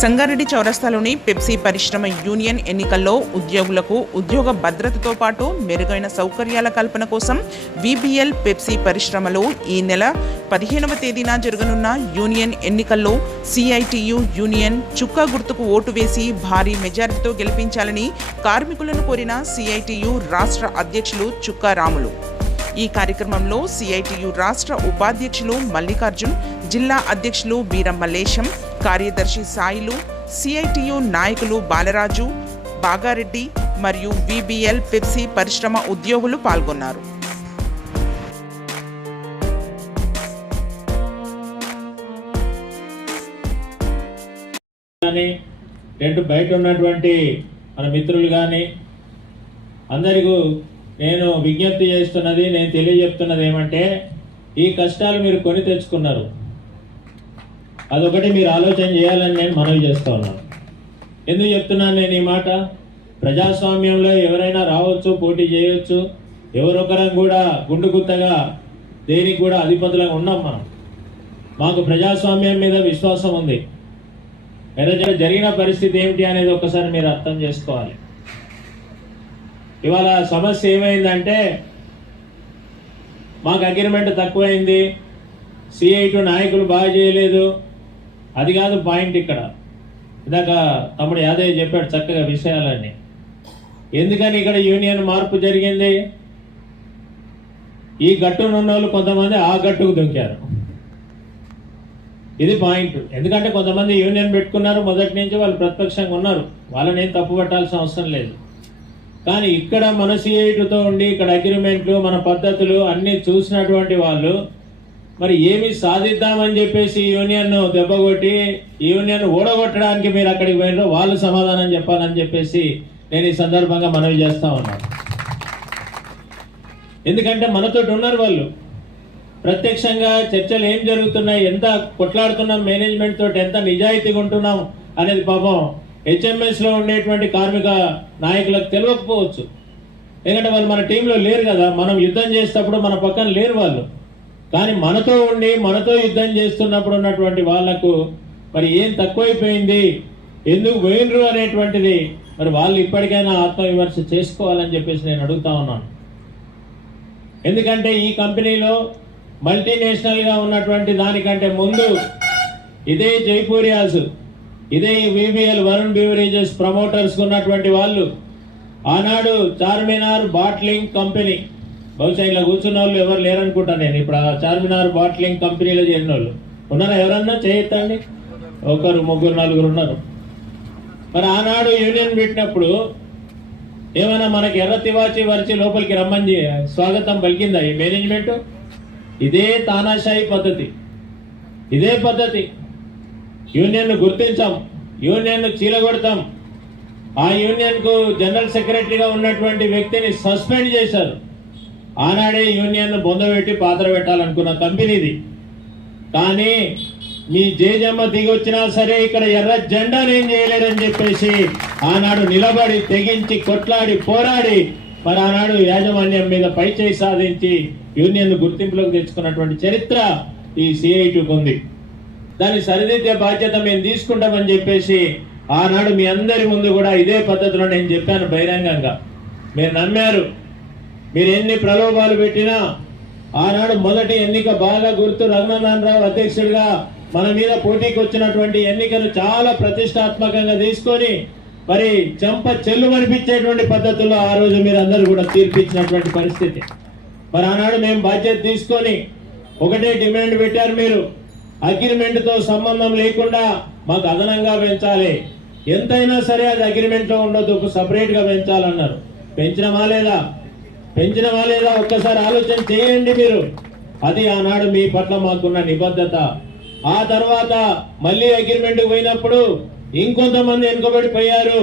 Sangareddy చౌరస్తాలోని Pepsi పరిశ్రమ union ఎన్నికల్లో ఉద్యోగులకు ఉద్యోగ భద్రతతో పాటు మెరుగైన సౌకర్యాల కల్పన కోసం విబిఎల్ పెప్సీ పరిశ్రమలో ఈ నెల 15వ తేదీన జరగనున్న యూనియన్ ఎన్నికల్లో సిఐటియు యూనియన్ చుక్కా గుర్తుకు ఓటు వేసి భారీ మెజారిటీతో గెలిపించాలని కార్మికులను కోరిన సిఐటియు రాష్ట్ర అధ్యక్షులు చుక్కా రాములు. ఈ కార్యక్రమంలో సిఐటియు రాష్ట్ర ఉపాధ్యక్షులు మల్లికార్జున్, జిల్లా అధ్యక్షులు వీరం మల్లేశం, కార్యదర్శి సాయిలు, సిఐటియు నాయకులు బాలరాజు, బాగారెడ్డి మరియు విబిఎల్ పెప్సీ పరిశ్రమ ఉద్యోగులు పాల్గొన్నారు. బయట ఉన్నటువంటి మన మిత్రులు కానీ అందరికీ నేను విజ్ఞప్తి చేస్తున్నది, నేను తెలియజెప్తున్నది ఏమంటే, ఈ కష్టాలు మీరు కొని తెచ్చుకున్నారు, అదొకటి మీరు ఆలోచన చేయాలని నేను మనవి చేస్తూ ఉన్నాను. ఎందుకు చెప్తున్నాను నేను ఈ మాట? ప్రజాస్వామ్యంలో ఎవరైనా రావచ్చు, పోటీ చేయవచ్చు. ఎవరొకరం కూడా గుండు గుత్తగా దేనికి కూడా అధిపతులుగా ఉన్నాం. మాకు ప్రజాస్వామ్యం మీద విశ్వాసం ఉంది. జరిగిన పరిస్థితి ఏమిటి అనేది ఒకసారి మీరు అర్థం చేసుకోవాలి. ఇవాళ సమస్య ఏమైందంటే, మాకు అగ్రిమెంట్ తక్కువైంది, సిఐటి నాయకులు బాగా చేయలేదు, అది కాదు పాయింట్. ఇక్కడ ఇందాక తమ్ముడు యాదయ్య చెప్పాడు చక్కగా విషయాలన్నీ. ఎందుకని ఇక్కడ యూనియన్ మార్పు జరిగింది? ఈ గట్టునున్న వాళ్ళు కొంతమంది ఆ గట్టుకు దుంకారు. ఇది పాయింట్. ఎందుకంటే కొంతమంది యూనియన్ పెట్టుకున్నారు, మొదటి నుంచి వాళ్ళు ప్రతిపక్షంగా ఉన్నారు, వాళ్ళని ఏం తప్పు పట్టాల్సిన అవసరం లేదు. కానీ ఇక్కడ మన సిఐటితో ఉండి ఇక్కడ అగ్రిమెంట్లు, మన పద్ధతులు అన్నీ చూసినటువంటి వాళ్ళు మరి ఏమి సాధిద్దామని చెప్పేసి యూనియన్ దెబ్బకొట్టి యూనియన్ ఓడగొట్టడానికి మీరు అక్కడికి పోయినారో వాళ్ళు సమాధానం చెప్పాలని చెప్పేసి నేను ఈ సందర్భంగా మనవి చేస్తా ఉన్నాను. ఎందుకంటే మనతోటి ఉన్నారు వాళ్ళు, ప్రత్యక్షంగా చర్చలు ఏం జరుగుతున్నాయి, ఎంత కొట్లాడుతున్నాం మేనేజ్మెంట్ తోటి, ఎంత నిజాయితీగా ఉంటున్నాం అనేది పాపం హెచ్ఎంఎస్లో ఉండేటువంటి కార్మిక నాయకులకు తెలియకపోవచ్చు. ఎందుకంటే వాళ్ళు మన టీంలో లేరు కదా, మనం యుద్ధం చేసేటప్పుడు మన పక్కన లేరు వాళ్ళు. కానీ మనతో ఉండి మనతో యుద్ధం చేస్తున్నప్పుడు ఉన్నటువంటి వాళ్లకు మరి ఏం తక్కువైపోయింది, ఎందుకు పోయినరు అనేటువంటిది మరి వాళ్ళు ఇప్పటికైనా ఆత్మవిమర్శ చేసుకోవాలని చెప్పేసి నేను అడుగుతా ఉన్నాను. ఎందుకంటే ఈ కంపెనీలో మల్టీనేషనల్గా ఉన్నటువంటి దానికంటే ముందు ఇదే జైపూరియాస్, ఇదే విబిఎల్ వరుణ్ బీవరేజెస్ ప్రమోటర్స్ ఉన్నటువంటి వాళ్ళు ఆనాడు చార్మినార్ బాట్లింగ్ కంపెనీ, బహుశా ఇలా కూర్చున్న వాళ్ళు ఎవరు లేరనుకుంటా నేను. ఇప్పుడు ఆ చార్మినార్ బాట్లింగ్ కంపెనీలో చేరిన వాళ్ళు ఉన్నారా? ఎవరన్నా చేయొద్దండి, ఒకరు ముగ్గురు నలుగురు ఉన్నారు. మరి ఆనాడు యూనియన్ పెట్టినప్పుడు ఏమైనా మనకి ఎర్ర తివాచి వరిచి లోపలికి రమ్మని స్వాగతం పలికిందా ఈ మేనేజ్మెంట్? ఇదే తానాషాయి పద్ధతి, ఇదే పద్ధతి. యూనియన్ గుర్తించాం, యూనియన్ చీలగొడతాం. ఆ యూనియన్కు జనరల్ సెక్రటరీగా ఉన్నటువంటి వ్యక్తిని సస్పెండ్ చేశారు. ఆనాడే యూనియన్ బొందబెట్టి పాత్ర పెట్టాలనుకున్న కంపెనీది. కానీ మీ జేజమ్మ దిగొచ్చినా సరే ఇక్కడ ఎర్ర జెండా నేను చేయలేదని చెప్పేసి ఆనాడు నిలబడి తెగించి కొట్లాడి పోరాడి మరి ఆనాడు యాజమాన్యం మీద పైచేయి సాధించి యూనియన్ గుర్తింపులోకి తెచ్చుకున్నటువంటి చరిత్ర ఈ సిఐటికి ఉంది. దాన్ని సరిదిద్దే బాధ్యత మేము తీసుకుంటామని చెప్పేసి ఆనాడు మీ అందరి ముందు కూడా ఇదే పద్ధతిలో నేను చెప్పాను బహిరంగంగా. మీరు నమ్మారు. మీరు ఎన్ని ప్రలోభాలు పెట్టినా ఆనాడు మొదటి ఎన్నిక బాగా గుర్తు, రఘునందన్ రావు అధ్యక్షుడిగా మన మీద పోటీకి వచ్చినటువంటి ఎన్నికను చాలా ప్రతిష్టాత్మకంగా తీసుకొని మరి చెంప చెల్లు మనిపించేటువంటి పద్ధతుల్లో ఆ రోజు మీరు అందరూ కూడా తీర్పిచ్చినటువంటి పరిస్థితి. మరి ఆనాడు మేము బాధ్యత తీసుకొని ఒకటే డిమాండ్ పెట్టారు మీరు, అగ్రిమెంట్తో సంబంధం లేకుండా మాకు అదనంగా పెంచాలి, ఎంతైనా సరే అది అగ్రిమెంట్లో ఉండొద్దు, సపరేట్గా పెంచాలన్నారు. పెంచినమా లేదా? పెంచినమా లేదా? ఒక్కసారి ఆలోచన చేయండి మీరు. అది ఆనాడు మీ పట్ల మాకున్న నిబద్ధత. ఆ తర్వాత మళ్ళీ అగ్రిమెంట్ పోయినప్పుడు ఇంకొంతమంది వెనుకబడిపోయారు,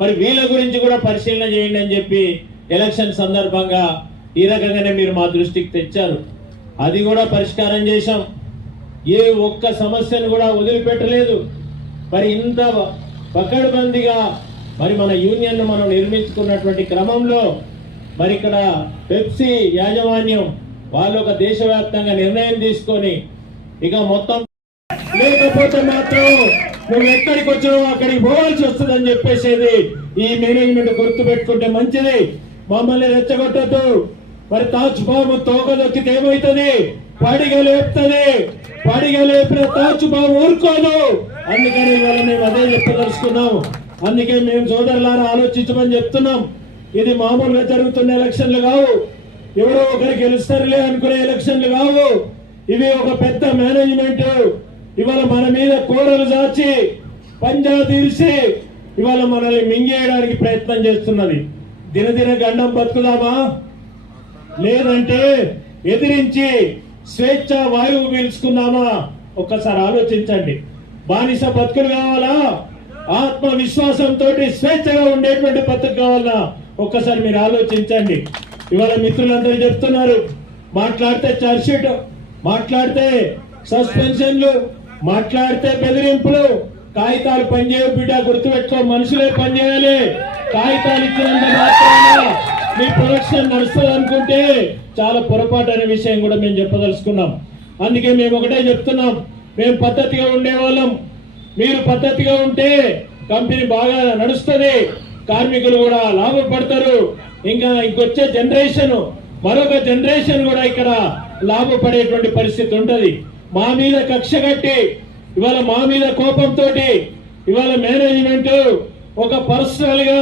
మరి వీళ్ళ గురించి కూడా పరిశీలన చేయండి అని చెప్పి ఎలక్షన్ సందర్భంగా ఈ రకంగానే మీరు మా దృష్టికి తెచ్చారు. అది కూడా పరిష్కారం చేశాం. ఏ ఒక్క సమస్యను కూడా వదిలిపెట్టలేదు. మరి ఇంత పకడ్బందీగా మరి మన యూనియన్ మనం నిర్మించుకున్నటువంటి క్రమంలో మరి ఇక్కడ పెప్సీ యాజమాన్యం వాళ్ళు ఒక దేశవ్యాప్తంగా నిర్ణయం తీసుకొని ఇక మొత్తం లేకపోతే మాత్రం నువ్వు ఎక్కడికి వచ్చినావు అక్కడికి పోవాల్సి వస్తుందని చెప్పేసేది ఈ మేనేజ్మెంట్ గుర్తు పెట్టుకుంటే మంచిది. మమ్మల్ని రెచ్చగొట్టద్దు. మరి తాచ్ బాబు తోక దొక్కితే ఏమవుతుంది? పడిగా లేపుతుంది. పడిగా లేపిన తాచ్ బాబు ఊరుకోదు. అందుకని ఇవాళ మేము అదే చెప్పదలుచుకున్నాం. అందుకే మేము సోదరులారా ఆలోచించమని చెప్తున్నాం. ఇది మామూలుగా జరుగుతున్న ఎలక్షన్లు కావు, ఎవరో ఒకరు గెలుస్తారులే అనుకునే ఎలక్షన్లు కావు. ఇవి ఒక పెద్ద మేనేజ్మెంట్ ఇవాళ మన మీద కోరలు దాచి పంజా తీర్చి ఇవాళ మనల్ని మింగేయడానికి ప్రయత్నం చేస్తున్నది. దినదిన గండం బతుకుదామా, లేదంటే ఎదిరించి స్వేచ్ఛ వాయువు పీల్చుకుందామా? ఒక్కసారి ఆలోచించండి. బానిస బతుకులు కావాలా, ఆత్మవిశ్వాసంతో స్వేచ్ఛగా ఉండేటువంటి బతుకు కావాలా? ఒక్కసారి మీరు ఆలోచించండి. ఇవాళ మిత్రులందరూ చెప్తున్నారు, మాట్లాడితే ఛార్జ్షీట్, మాట్లాడితే సస్పెన్షన్లు, మాట్లాడితే బెదిరింపులు. కాగితాలు పనిచేయవు బిడ్డ, గుర్తుపెట్టుకో. మనుషులే పనిచేయాలి. కాగితాలు ఇచ్చినంత మాత్రాన మీ ప్రొడక్షన్ నడుస్తుంది అనుకుంటే చాలా పొరపాటు అనే విషయం కూడా మేము చెప్పదలుచుకున్నాం. అందుకే మేము ఒకటే చెప్తున్నాం, మేము పద్ధతిగా ఉండేవాళ్ళం. మీరు పద్ధతిగా ఉంటే కంపెనీ బాగా నడుస్తుంది, కార్మికులు కూడా లాభపడతారు. ఇంకా ఇంకొచ్చే జనరేషన్, మరొక జనరేషన్ కూడా ఇక్కడ లాభపడేటువంటి పరిస్థితి ఉంటది. మా మీద కక్ష కట్టి ఇవాళ మా మీద కోపంతో ఇవాళ మేనేజ్మెంట్ ఒక పర్సనల్ గా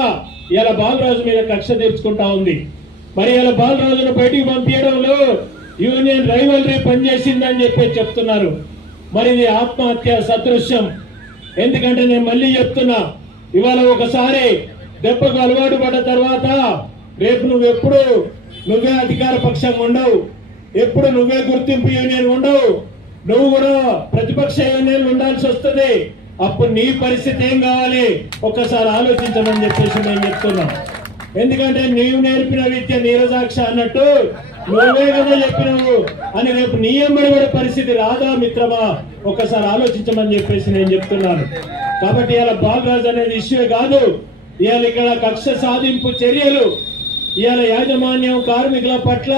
ఇలా బాలరాజు మీద కక్ష తీర్చుకుంటా ఉంది. మరి ఇలా బాలరాజును బయటికి పంపించడంలో యూనియన్ రైవలరీ పనిచేసిందని చెప్పి చెప్తున్నారు. మరి ఇది ఆత్మహత్య సదృశ్యం. ఎందుకంటే నేను మళ్ళీ చెప్తున్నా, ఇవాళ ఒకసారి దెబ్బకు అలవాటు పడ్డ తర్వాత రేపు నువ్వెప్పుడు నువ్వే అధికార పక్షంగా ఉండవు, ఎప్పుడు నువ్వే గుర్తింపు యూనియన్ ఉండవు, నువ్వు కూడా ప్రతిపక్ష యూనియన్ ఉండాల్సి వస్తుంది. అప్పుడు నీ పరిస్థితి ఏం కావాలి ఒక్కసారి ఆలోచించమని చెప్పేసి నేను చెప్తున్నాం. ఎందుకంటే నీవు నేర్పిన విద్య నీరజాక్ష అన్నట్టు నువ్వే కదా చెప్పినావు అని రేపు నీ ఎంబడి కూడా పరిస్థితి రాదా మిత్రమా? ఒక్కసారి ఆలోచించమని చెప్పేసి నేను చెప్తున్నాను. కాబట్టి ఇలా బాలరాజు అనేది ఇష్యూ కాదు. ఇవాళ ఇక్కడ కక్ష సాధింపు చర్యలు, ఇవాళ యాజమాన్యం కార్మికుల పట్ల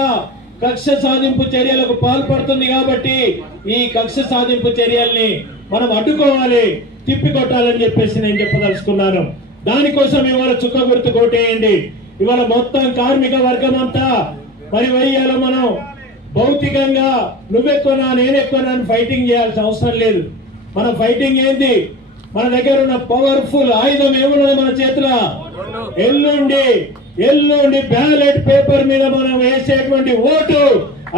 కక్ష సాధింపు చర్యలకు పాల్పడుతుంది. కాబట్టి ఈ కక్ష సాధింపు చర్యల్ని మనం అడ్డుకోవాలి, తిప్పికొట్టాలని చెప్పేసి నేను చెప్పదలుచుకున్నాను. దానికోసం ఇవాళ చుక్క గుర్తు కొట్టేయండి. ఇవాళ మొత్తం కార్మిక వర్గం అంతా మరి ఇవాళ మనం భౌతికంగా నువ్వెక్కువనా నేనెక్కువనా అని ఫైటింగ్ చేయాల్సిన అవసరం లేదు. మన ఫైటింగ్ ఏంది? మన దగ్గర ఉన్న పవర్ఫుల్ ఆయుధం ఏమున్నది మన చేతిలో? ఎల్లుండి బ్యాలెట్ పేపర్ మీద మనం వేసేటువంటి ఓటు,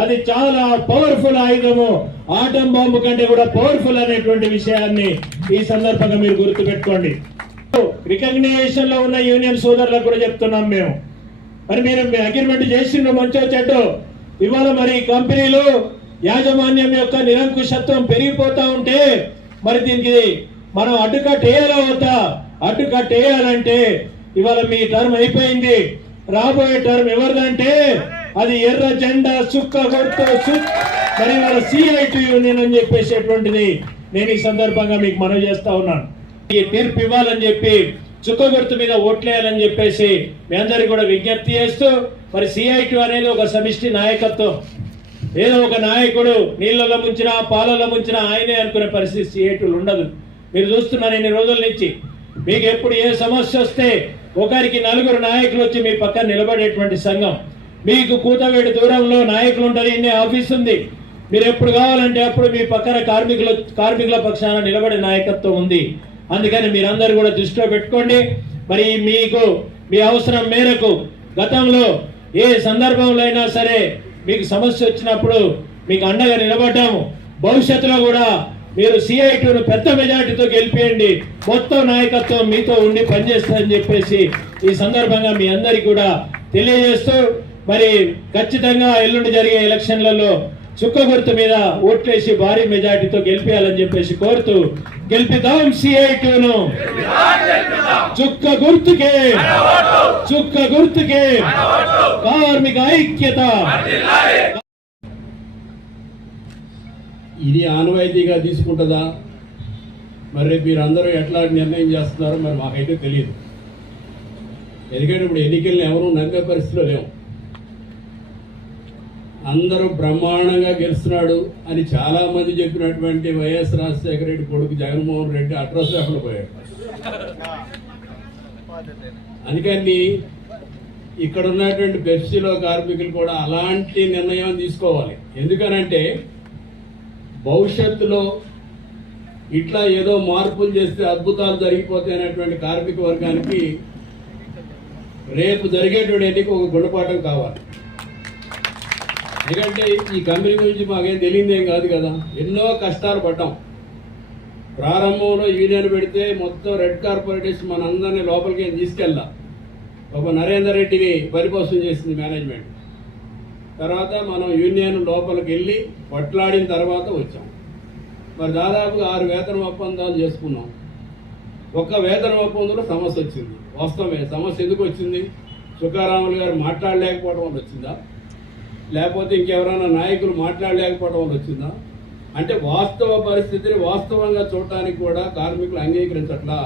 అది చాలా పవర్ఫుల్ ఆయుధము. ఆటం బాంబు కంటే కూడా పవర్ఫుల్ అనేటువంటి విషయాన్ని ఈ సందర్భంగా మీరు గుర్తు పెట్టుకోండి. రికగ్నైజేషన్ లో ఉన్న యూనియన్ సోదరులకు కూడా చెప్తున్నాం మేము, మరి మీరు అగ్రిమెంట్ చేసిండ్రు మంచో చెడ్డో, ఇవాళ మరి కంపెనీలు యాజమాన్యం యొక్క నిరంకుశత్వం పెరిగిపోతా ఉంటే మరి దీనికి మనం అడ్డుకట్టేయాలా వద్దా? అడ్డుకట్టేయాలంటే ఇవాళ మీ టర్మ్ అయిపోయింది. రాబోయే టర్మ్ ఎవరిదంటే అది ఎర్ర జెండా చుక్క గుర్తు, మరి వాళ్ళ CIT యూనియన్ అని చెప్పేసేటువంటిది నేను ఈ సందర్భంగా మీకు మనవి చేస్తా ఉన్నాను. ఈ తీర్పు ఇవ్వాలని చెప్పి చుక్క గుర్తు మీద ఓట్లేయాలని చెప్పేసి మీ అందరికి కూడా విజ్ఞప్తి చేస్తూ, మరి CIT అనేది ఒక సమిష్టి నాయకత్వం. ఏదో ఒక నాయకుడు నీళ్ళలో ముంచినా పాలలో ముంచినా ఆయనే అనుకునే పరిస్థితి CITలు ఉండదు. మీరు చూస్తున్నారు ఇన్ని రోజుల నుంచి, మీకు ఎప్పుడు ఏ సమస్య వస్తే ఒకరికి నలుగురు నాయకులు వచ్చి మీ పక్కన నిలబడేటువంటి సంఘం. మీకు కూతవేడి దూరంలో నాయకులు ఉంటారు, ఇన్ని ఆఫీస్ ఉంది. మీరు ఎప్పుడు కావాలంటే అప్పుడు మీ పక్కన కార్మికుల పక్షాన నిలబడే నాయకత్వం ఉంది. అందుకని మీరందరూ కూడా దృష్టిలో పెట్టుకోండి. మరి మీకు మీ అవసరం మేరకు గతంలో ఏ సందర్భంలో అయినా సరే మీకు సమస్య వచ్చినప్పుడు మీకు అండగా నిలబడ్డాము. భవిష్యత్తులో కూడా మీరు CITను పెద్ద మెజార్టీతో గెలిపియండి. మొత్తం నాయకత్వం మీతో ఉండి పనిచేస్తుందని చెప్పేసి ఈ సందర్భంగా మీ అందరికీ కూడా తెలియజేస్తూ, మరి ఖచ్చితంగా ఎల్లుండి జరిగే ఎలక్షన్లలో చుక్క గుర్తు మీద ఓట్లేసి భారీ మెజార్టీతో గెలిపించాలని చెప్పేసి కోరుతూ, గెలిపిద్దాం CITను, చుక్క గుర్తుకే, చుక్క గుర్తుకే, కార్మిక ఐక్యత. ఇది ఆనవాయితీగా తీసుకుంటుందా? మరి రేపు మీరు అందరూ ఎట్లా నిర్ణయం చేస్తున్నారో మరి మాకైతే తెలియదు. ఎందుకంటే ఇప్పుడు ఎన్నికలను ఎవరూ నమ్మే పరిస్థితిలో లేవు. అందరూ బ్రహ్మాండంగా గెలుస్తున్నాడు అని చాలా మంది చెప్పినటువంటి వైఎస్ రాజశేఖర రెడ్డి కొడుకు జగన్మోహన్ రెడ్డి అడ్రస్ లేకుండా పోయాడు. అందుకని ఇక్కడ ఉన్నటువంటి పెప్సీలో కార్మికులు కూడా అలాంటి నిర్ణయం తీసుకోవాలి. ఎందుకనంటే భవిష్యత్తులో ఇట్లా ఏదో మార్పులు చేస్తే అద్భుతాలు జరిగిపోతాయి అనేటువంటి కార్మిక వర్గానికి రేపు జరిగేటువంటి ఎన్నిక ఒక గుణపాఠం కావాలి. ఎందుకంటే ఈ కంపెనీ గురించి మాకేం తెలియదేం కాదు కదా, ఎన్నో కష్టాలు పడ్డాం. ప్రారంభంలో యూనియన్ పెడితే మొత్తం రెడ్ కార్పొరేటేషన్ మన అందరినీ లోపలికి తీసుకెళ్ళా. ఒక నరేందర్ రెడ్డిని పరిపోషణ చేసింది మేనేజ్మెంట్. తర్వాత మనం యూనియన్ లోపలికి వెళ్ళి కొట్లాడిన తర్వాత వచ్చాం. మరి దాదాపుగా 6 వేతన ఒప్పందాలు చేసుకున్నాం. ఒక్క వేతన ఒప్పందంలో సమస్య వచ్చింది. వాస్తవమే, సమస్య ఎందుకు వచ్చింది? సుఖారాములు గారు మాట్లాడలేకపోవడం వల్ల వచ్చిందా, లేకపోతే ఇంకెవరైనా నాయకులు మాట్లాడలేకపోవడం వల్ల వచ్చిందా? అంటే వాస్తవ పరిస్థితిని వాస్తవంగా చూడటానికి కూడా కార్మికులు అంగీకరించట్లా.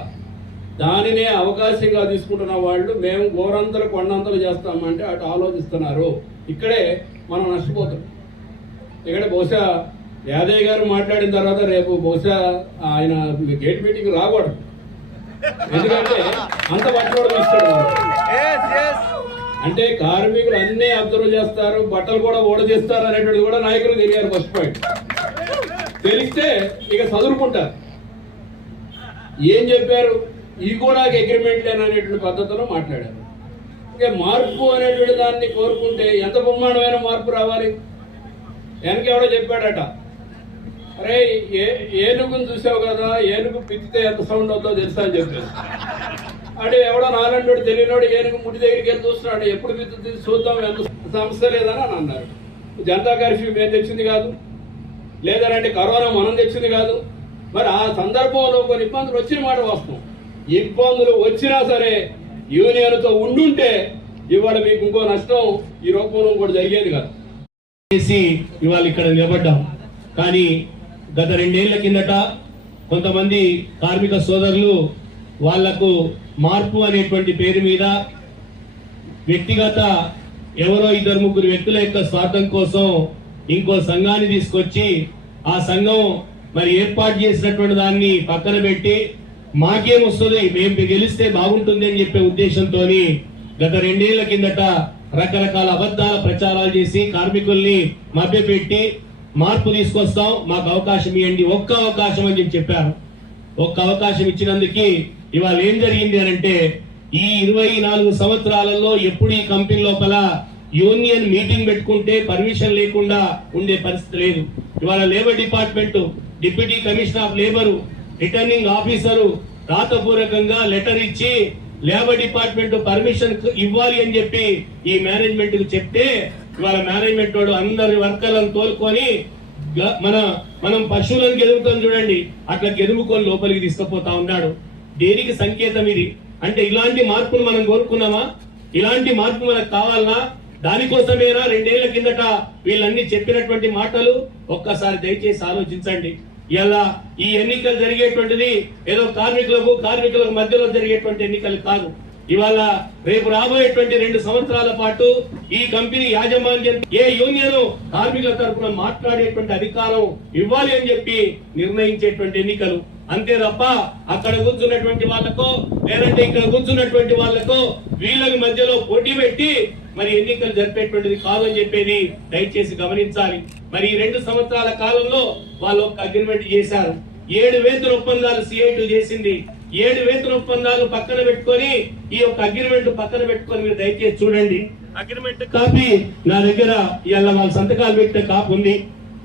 దానినే అవకాశంగా తీసుకుంటున్న వాళ్ళు మేము గోరంతలు కొండంతలు చేస్తామంటే అటు ఆలోచిస్తున్నారు. ఇక్కడే మనం నష్టపోతాం. ఇక్కడ బహుశా యాదయ్య గారు మాట్లాడిన తర్వాత రేపు బహుశా ఆయన గేట్ మీటింగ్ రాకూడదు. ఎందుకంటే అంత పట్టుకోవడం ఇస్తాడు. అంటే కార్మికులు అన్నీ అబ్జర్వ్ చేస్తారు, బట్టలు కూడా ఓడదీస్తారు అనేటువంటిది కూడా నాయకులు తెలియాలి. ఫస్ట్ పాయింట్ తెలిస్తే ఇక చదువుకుంటారు. ఏం చెప్పారు? ఈ కూడా అగ్రిమెంట్ అనేటువంటి పద్ధతిలో మాట్లాడారు. ఇంకా మార్పు అనేటువంటి దాన్ని కోరుకుంటే ఎంత బ్రహ్మాండమైన మార్పు రావాలి. వెనకెవడో చెప్పాడట, అరే ఏనుగును చూసావు కదా, ఏనుగు పిచ్చితే ఎంత సౌండ్ అవుతుందో తెలుసా అని చెప్పారు. అంటే ఎవడో నాలంటోడు తెలియనోడు ఏనుగు ముడి దగ్గరికి వెళ్ళి చూస్తున్నాడు, ఎప్పుడు పిచ్చుతుంది చూద్దాం, ఎంత సమస్య లేదని అని అన్నారు. జనతా కర్ఫ్యూ మేము తెచ్చింది కాదు, లేదనంటే కరోనా మనం తెచ్చింది కాదు. మరి ఆ సందర్భంలో కొన్ని ఇబ్బందులు వచ్చిన మాట వాస్తవం. ఇబ్బందులు వచ్చినా సరే యూనియన్తో ఉండుంటే ఇవాళ మీకు ఇంకో నష్టం ఈ రూపంలో కూడా జరిగేది కాదు. ఇవాళ ఇక్కడ నిలబడ్డాం. కానీ గత 2 ఏళ్ల కిందట కొంతమంది కార్మిక సోదరులు వాళ్లకు మార్పు అనేటువంటి పేరు మీద వ్యక్తిగత ఎవరో 2-3 వ్యక్తుల యొక్క స్వార్థం కోసం ఇంకో సంఘాన్ని తీసుకొచ్చి ఆ సంఘం మరి ఏర్పాటు చేసినటువంటి దాన్ని పక్కన పెట్టి మాకేమొస్తుంది, మేము గెలిస్తే బాగుంటుంది అని చెప్పే ఉద్దేశంతో గత 2 ఏళ్ల కిందట రకరకాల అబద్ధాల ప్రచారాలు చేసి కార్మికుల్ని మభ్యపెట్టి మార్పు తీసుకొస్తాం, మాకు అవకాశం ఇవ్వండి, ఒక్క అవకాశం అని చెప్పారు. ఒక్క అవకాశం ఇచ్చినందుకు ఇవాళ ఏం జరిగింది అని అంటే ఈ 24 సంవత్సరాలలో ఎప్పుడు ఈ కంపెనీ లోపల యూనియన్ మీటింగ్ పెట్టుకుంటే పర్మిషన్ లేకుండా ఉండే పరిస్థితి లేదు. ఇవాళ labour department deputy commissioner of labour returning officer రాతపూర్వకంగా లెటర్ ఇచ్చి లేబర్ డిపార్ట్మెంట్ పర్మిషన్ ఇవ్వాలి అని చెప్పి ఈ మేనేజ్మెంట్ కు చెప్తే ఇవాళ మేనేజ్మెంట్ వాడు అందరి వర్కర్లను తోలుకొని మనం పశువులను గెలుపుతాం చూడండి, అట్లా గెలుపుకొని లోపలికి తీసుకుపోతా ఉన్నాడు. దేనికి సంకేతం ఇది? అంటే ఇలాంటి మార్పును మనం కోరుకున్నామా? ఇలాంటి మార్పు మనకు కావాలనా? దానికోసమేనా 2 ఏళ్ల కిందట వీళ్ళన్ని చెప్పినటువంటి మాటలు? ఒక్కసారి దయచేసి ఆలోచించండి. ఇలా ఈ ఎన్నికలు జరిగేటువంటిది ఏదో కార్మికులకు మధ్యలో జరిగేటువంటి ఎన్నికలు కాదు. ఇవాళ రేపు రాబోయేటువంటి 2 సంవత్సరాల పాటు ఈ కంపెనీ యాజమాన్యం ఏ యూనియన్ కార్మికుల తరఫున మాట్లాడేటువంటి అధికారం ఇవ్వాలి అని చెప్పి నిర్ణయించేటువంటి ఎన్నికలు. అంతే తప్ప అక్కడ కూర్చున్నటువంటి వాళ్ళకో లేదంటే ఇక్కడ కూర్చున్నటువంటి వాళ్ళకో వీళ్ళకి మధ్యలో పోటీ పెట్టి మరి ఎన్నికలు జరిపేటువంటిది కాదని చెప్పేది దయచేసి గమనించాలి. మరి ఈ 2 సంవత్సరాల కాలంలో వాళ్ళు ఒక అగ్రిమెంట్ చేశారు. 7 వేతన ఒప్పందాలు CI2 చేసింది. 7 వేతన ఒప్పందాలు పక్కన పెట్టుకొని ఈ యొక్క అగ్రిమెంట్ పక్కన పెట్టుకొని మీరు దయచేసి చూడండి. అగ్రిమెంట్ కాపీ నా దగ్గర ఇవాళ వాళ్ళ సంతకాలు పెట్టిన కాపీ ఉంది.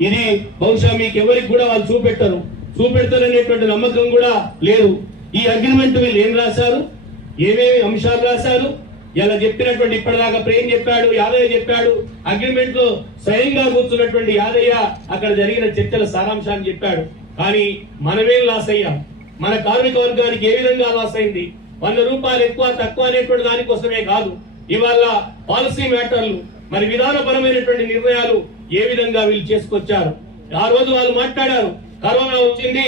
ఇది బహుశా మీకు ఎవరికి కూడా వాళ్ళు చూపెడతారనేటువంటి నమ్మకం కూడా లేదు. ఈ అగ్రిమెంట్ వీళ్ళు ఏం రాశారు, ఏమేమి అంశాలు రాశారు, ఇలా చెప్పినటువంటి ఇప్పటిదాకా ప్రేమ్ చెప్పాడు, యాదయ్య చెప్పాడు. అగ్రిమెంట్ లో స్వయంగా కూర్చున్నటువంటి యాదయ్య అక్కడ జరిగిన చర్చల సారాంశాన్ని చెప్పాడు. కానీ మనమేం లాస్ అయ్యాం? మన కార్మిక వర్గానికి ఏ విధంగా లాస్ అయింది? 100 రూపాయలు ఎక్కువ తక్కువ అనేటువంటి దానికోసమే కాదు, ఇవాళ పాలసీ మ్యాటర్లు మరి విధానపరమైనటువంటి నిర్ణయాలు ఏ విధంగా వీళ్ళు చేసుకొచ్చారు. ఆ రోజు వాళ్ళు మాట్లాడారు, కరోనా వచ్చింది,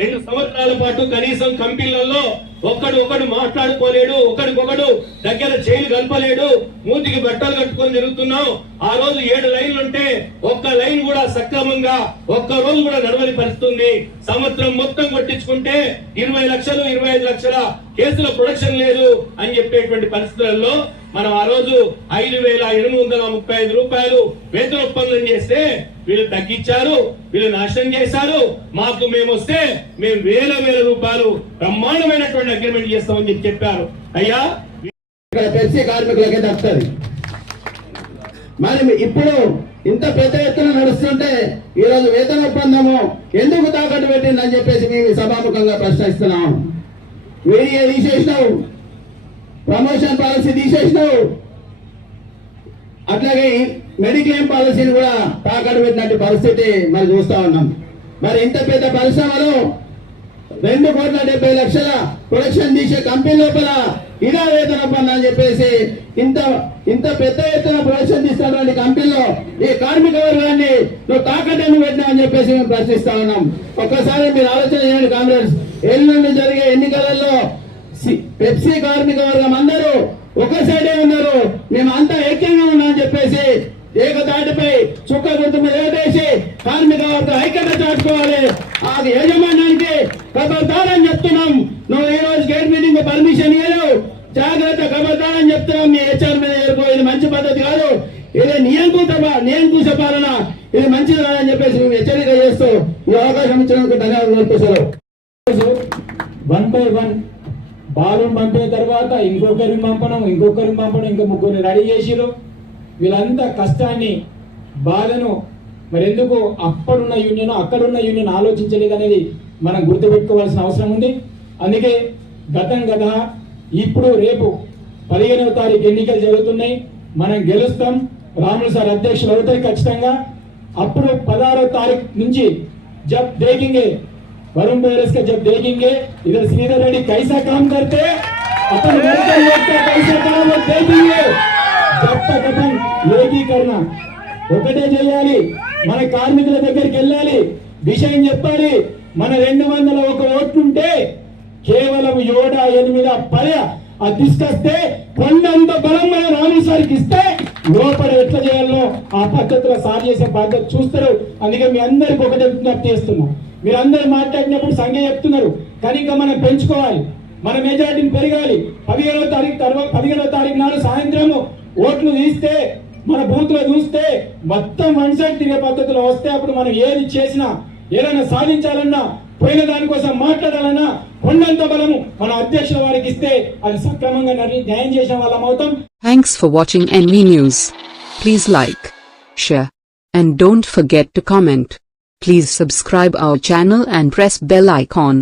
2 సంవత్సరాల పాటు కనీసం కంపెనీలలో ఒకడు మాట్లాడుకోలేడు, ఒకడికొకడు దగ్గర చేయి కలపలేడు, మూతికి బట్టలు కట్టుకొని తిరుగుతున్నాం. ఆ రోజు 7 లైన్లు ఉంటే ఒక్క లైన్ కూడా సక్రమంగా ఒక్క రోజు కూడా నడవని పరిస్థితుంది. సంవత్సరం మొత్తం కొట్టించుకుంటే 20 లక్షలు 25 లక్షల కేసుల ప్రొడక్షన్ లేదు అని చెప్పేటువంటి పరిస్థితులలో మనం ఆ రోజు 5,835 రూపాయలు వేతన ఒప్పందం చేస్తే వీళ్ళు తగ్గించారు, వీళ్ళు నాశనం చేశారు. మేము వస్తే మేము వేల రూపాయలు బ్రహ్మాండమైనటువంటి అగ్రిమెంట్ చేస్తామని చెప్పారు. అయ్యా పెప్సీ కార్మికులకే దక్కుతుంది. మరి ఇప్పుడు ఇంత పెద్ద ఎత్తున నడుస్తుంటే ఈ రోజు వేతన ఒప్పందము ఎందుకు తాకట్టు పెట్టిందని చెప్పేసి మేము సభాముఖంగా ప్రశ్నిస్తున్నాం. వీడియో తీసేసినావు, ప్రమోషన్ పాలసీ తీసేసినావు, అట్లాగే మెడిక్లెయిమ్ పాలసీని కూడా తాకట్టు పెట్టినట్టు పరిస్థితి మరి చూస్తా ఉన్నాం. మరి ఇంత పెద్ద పరిశ్రమలో 2,70,00,000 ప్రొడక్షన్ తీసే కంపెనీ లోపల ఇదా వేతన ఒప్పందం అని చెప్పేసి ఇంత పెద్ద ఎత్తున ప్రొడక్షన్ తీస్తున్నటువంటి కంపెనీలో ఈ కార్మిక వర్గాన్ని నువ్వు తాకట్టు పెట్టినా అని చెప్పేసి మేము ప్రశ్నిస్తా ఉన్నాం. ఒక్కసారి మీరు ఆలోచన చేయండి కాంగ్రెస్. ఎల్లుండి జరిగే ఎన్నికలలో పెప్సీ కార్మిక వర్గం అందరూ ఒక సైడే ఉన్నారు, మేము అంతా ఐక్యంగా ఉన్నామని చెప్పేసి ఏకతాటిపై చుక్క గుర్తు మీద వేసి కార్మిక వర్గం ఐక్యత చాటుకోవాలి. ఆ యాజమాన్యానికి ఖబర్దారని చెప్తున్నాం. నువ్వు ఈ రోజు గేట్ మీటింగ్ పర్మిషన్ ఇవ్వలేవు, జాగ్రత్త ఖబర్దారని చెప్తున్నాం. మీ హెచ్ఆర్ మీద ఇది మంచి పద్ధతి కాదు, ఇది నియంకుశ పాలన, ఇది మంచిది కాదని చెప్పేసి మేము హెచ్చరిక చేస్తూ ఈ అవకాశం ఇచ్చినందుకు ధన్యవాదాలు. 1 by 1 బాలుని పంపిన తర్వాత ఇంకొకరిని పంపడం, ఇంకా ముగ్గురిని రెడీ చేసిరు. వీళ్ళంతా కష్టాన్ని, బాధను మరి ఎందుకు అప్పుడున్న యూనియన్ అక్కడున్న యూనియన్ ఆలోచించలేదు అనేది మనం గుర్తుపెట్టుకోవాల్సిన అవసరం ఉంది. అందుకే గత ఇప్పుడు రేపు 15వ తారీఖు ఎన్నికలు జరుగుతున్నాయి. మనం గెలుస్తాం, రాములు సార్ అధ్యక్షులు అవుతాయి ఖచ్చితంగా. అప్పుడు 16వ తారీఖు నుంచి जब देखेंगे वरुण बेरस का जब देखेंगे इधर श्रीधर रेड्डी कैसा काम करते अपन वर्कर लोग का कैसा काम वो देखेंगे. जब तक अपन ఏకీకరణ ఒకటే చేయాలి, మన కార్మికుల దగ్గరికి వెళ్ళాలి, విషయం చెప్పాలి. మన 201 ఓట్లుంటే కేవలం 7, 8, 10 అది తీసుకొస్తే కొండంత బలం మన రాములు సార్కి ఇస్తే లోపల ఎట్లా చేయాలో ఆ పద్ధతిలో సార్ చేసే బాధ్యత చూస్తారు. అందుకే మీ అందరికి ఒకటే విజ్ఞప్తి చేస్తున్నాం. మీరు అందరు మాట్లాడినప్పుడు సంఖ్య చెప్తున్నారు, కానీ ఇంకా మనం పెంచుకోవాలి, మన మెజారిటీని పెరగాలి. 15వ తారీఖు నాడు సాయంత్రం ఓట్లు తీస్తే మన బూత్ లో చూస్తే మొత్తం వన్ సైడ్ తిరిగే పద్ధతిలో వస్తే అప్పుడు మనం ఏది చేసినా ఏదైనా సాధించాలన్నా పోయిన దానికోసం మాట్లాడాలన్నా కొండంత బలము మన అధ్యక్షుల వారికి ఇస్తే అది సక్రమంగా న్యాయం చేసిన వాళ్ళం అవుతాం. Thanks for watching NV News. Please like, share, and don't forget to comment. Please subscribe our channel and press bell icon.